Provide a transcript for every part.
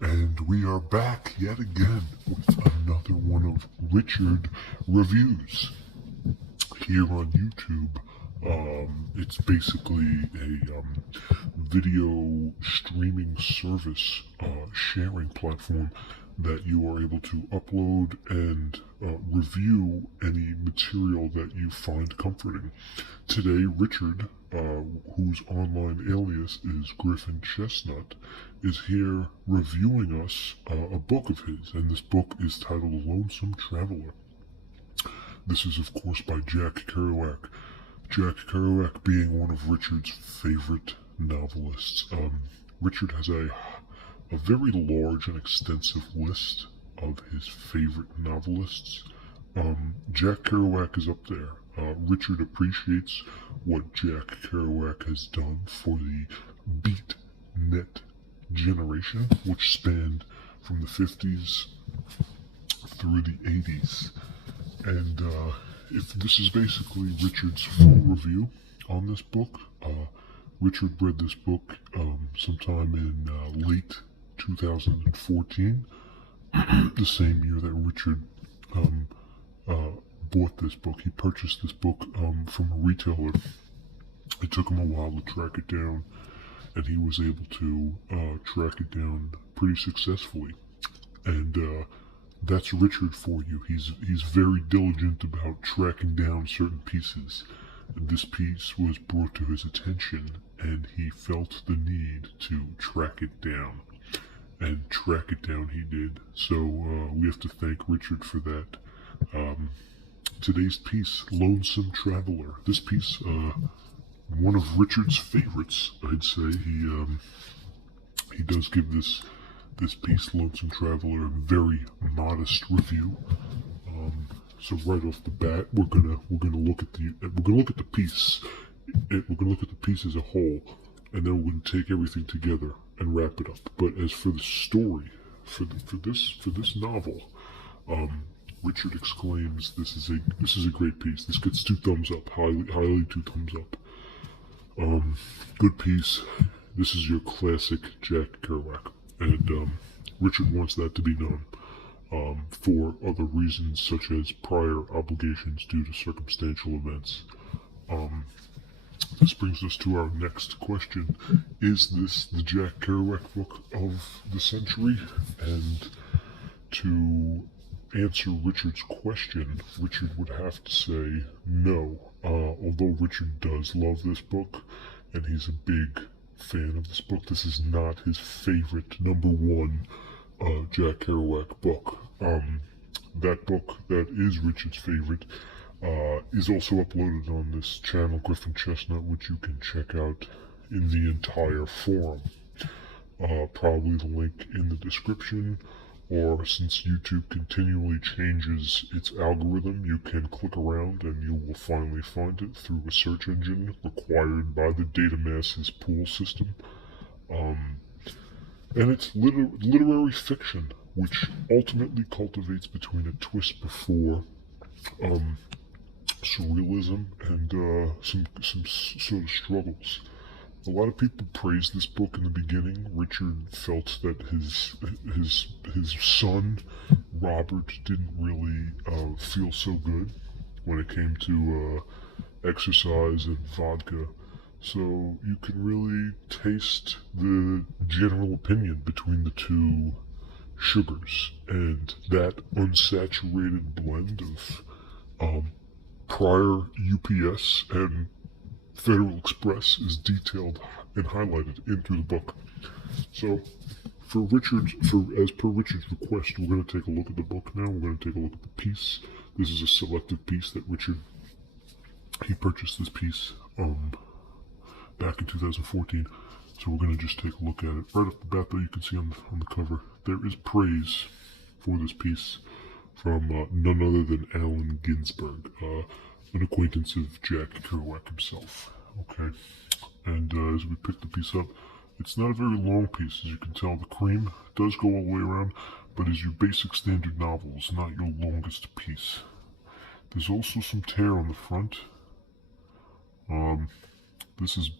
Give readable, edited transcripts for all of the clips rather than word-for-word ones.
And we are back yet again with another one of Richard reviews here on YouTube. It's basically a video streaming service sharing platform that you are able to upload and review any material that you find comforting. Today, Richard, whose online alias is Griffin Chestnut, is here reviewing us a book of his, and this book is titled Lonesome Traveler. This is, of course, by Jack Kerouac. Jack Kerouac being one of Richard's favorite novelists. Richard has a very large and extensive list of his favorite novelists. Jack Kerouac is up there. Richard appreciates what Jack Kerouac has done for the beatnik generation, which spanned from the 50s through the 80s. And if this is basically Richard's full review on this book. Richard read this book sometime in late 2014, the same year that Richard bought this book. He purchased this book from a retailer. It took him a while to track it down, and he was able to track it down pretty successfully. And that's Richard for you. He's very diligent about tracking down certain pieces. This piece was brought to his attention, and he felt the need to track it down. And track it down he did. So we have to thank Richard for that. Today's piece, Lonesome Traveler. This piece, one of Richard's favorites, I'd say. He does give this piece, Lonesome Traveler, a very modest review. So right off the bat, we're gonna look at the piece. We're gonna look at the piece as a whole, and then we're gonna take everything together and wrap it up. But as for the story, for this novel, Richard exclaims, "This is a great piece. This gets 2 thumbs up, highly 2 thumbs up. Good piece. This is your classic Jack Kerouac." And Richard wants that to be known for other reasons, such as prior obligations due to circumstantial events. This brings us to our next question. Is this the Jack Kerouac book of the century? And to answer Richard's question, Richard would have to say no. Although Richard does love this book, and he's a big fan of this book, this is not his favorite #1 Jack Kerouac book. That book that is Richard's favorite is also uploaded on this channel, Griffin Chestnut, which you can check out in the entire forum. Probably the link in the description, or since YouTube continually changes its algorithm, you can click around and you will finally find it through a search engine required by the Datamas's pool system. And it's literary fiction, which ultimately cultivates between a twist before surrealism and some sort of struggles. A lot of people praised this book in the beginning. Richard felt that his son Robert didn't really feel so good when it came to exercise and vodka. So you can really taste the general opinion between the two sugars, and that unsaturated blend of prior UPS and Federal Express is detailed and highlighted into the book. So, as per Richard's request, we're going to take a look at the book now. We're going to take a look at the piece. This is a selected piece that he purchased this piece back in 2014. So we're going to just take a look at it. Right off the bat, though, you can see on the cover, there is praise for this piece from none other than Allen Ginsberg, an acquaintance of Jack Kerouac himself. Okay, and as we pick the piece up, it's not a very long piece. As you can tell, the cream does go all the way around, but is your basic standard novel. It's not your longest piece. There's also some tear on the front. This is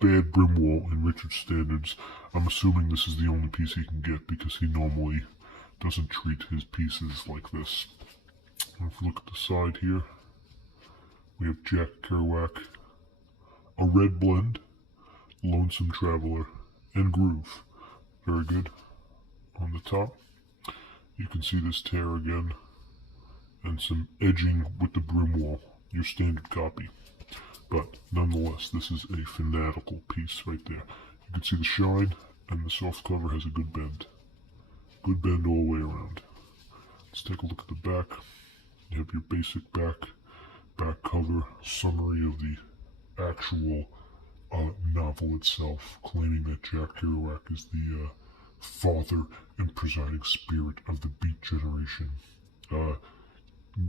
bad brim wall in Richard's standards. I'm assuming this is the only piece he can get because he normally doesn't treat his pieces like this. If we look at the side here, we have Jack Kerouac, a red blend, Lonesome Traveler, and Groove. Very good. On the top, you can see this tear again, and some edging with the brim wall, your standard copy. But nonetheless, this is a fanatical piece right there. You can see the shine, and the soft cover has a good bend. Good bend all the way around. Let's take a look at the back. You have your basic back cover summary of the actual novel itself, claiming that Jack Kerouac is the father and presiding spirit of the Beat Generation.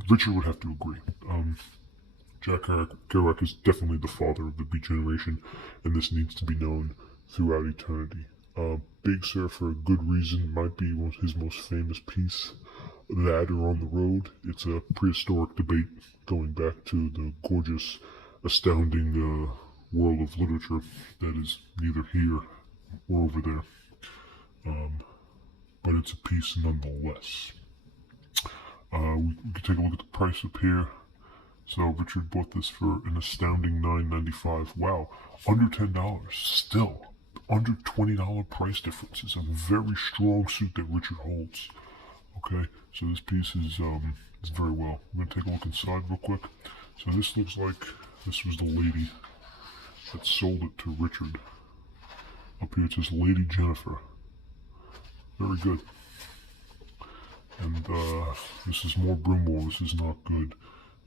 Richard would have to agree. Jack Kerouac is definitely the father of the Beat Generation, and this needs to be known throughout eternity. Big Sur, for a good reason, might be his most famous piece. That or On the Road. It's a prehistoric debate going back to the gorgeous, astounding world of literature that is neither here or over there. But it's a piece nonetheless. We can take a look at the price up here. So Richard bought this for an astounding $9.95. Wow, under $10. Still, under $20 price difference is a very strong suit that Richard holds. Okay, so this piece is very well. I'm going to take a look inside real quick. So this looks like this was the lady that sold it to Richard. Up here it says Lady Jennifer. Very good. And this is more brimwall. This is not good.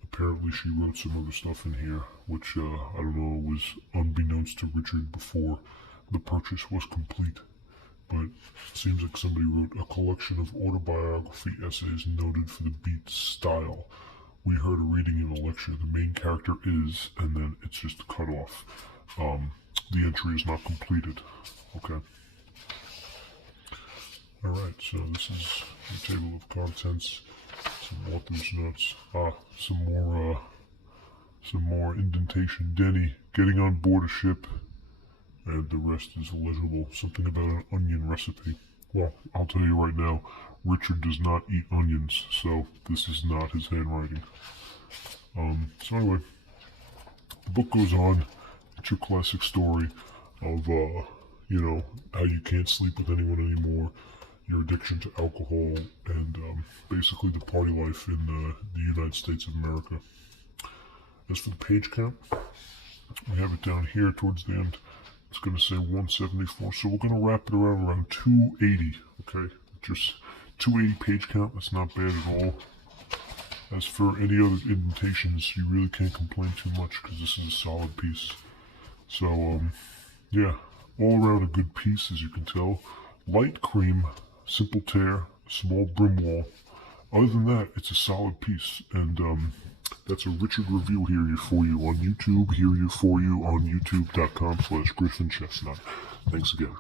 Apparently she wrote some other stuff in here, which I don't know, was unbeknownst to Richard before the purchase was complete. But it seems like somebody wrote a collection of autobiography essays noted for the Beat style. We heard a reading in a lecture. The main character is, and then it's just cut off. The entry is not completed. Okay. Alright, so this is the table of contents. Some author's notes. Some more indentation. Denny getting on board a ship, and the rest is illegible. Something about an onion recipe. Well, I'll tell you right now, Richard does not eat onions, so this is not his handwriting. So anyway, the book goes on. It's your classic story of, how you can't sleep with anyone anymore, your addiction to alcohol, and basically the party life in the United States of America. As for the page count, we have it down here towards the end. It's going to say 174, so we're going to wrap it around 280, okay? Just 280 page count, that's not bad at all. As for any other indentations, you really can't complain too much because this is a solid piece. So, yeah, all around a good piece, as you can tell. Light cream, simple tear, small brim wall. Other than that, it's a solid piece, and that's a Richard review here for you on YouTube, here for you on youtube.com/GriffinChestnut. Thanks again.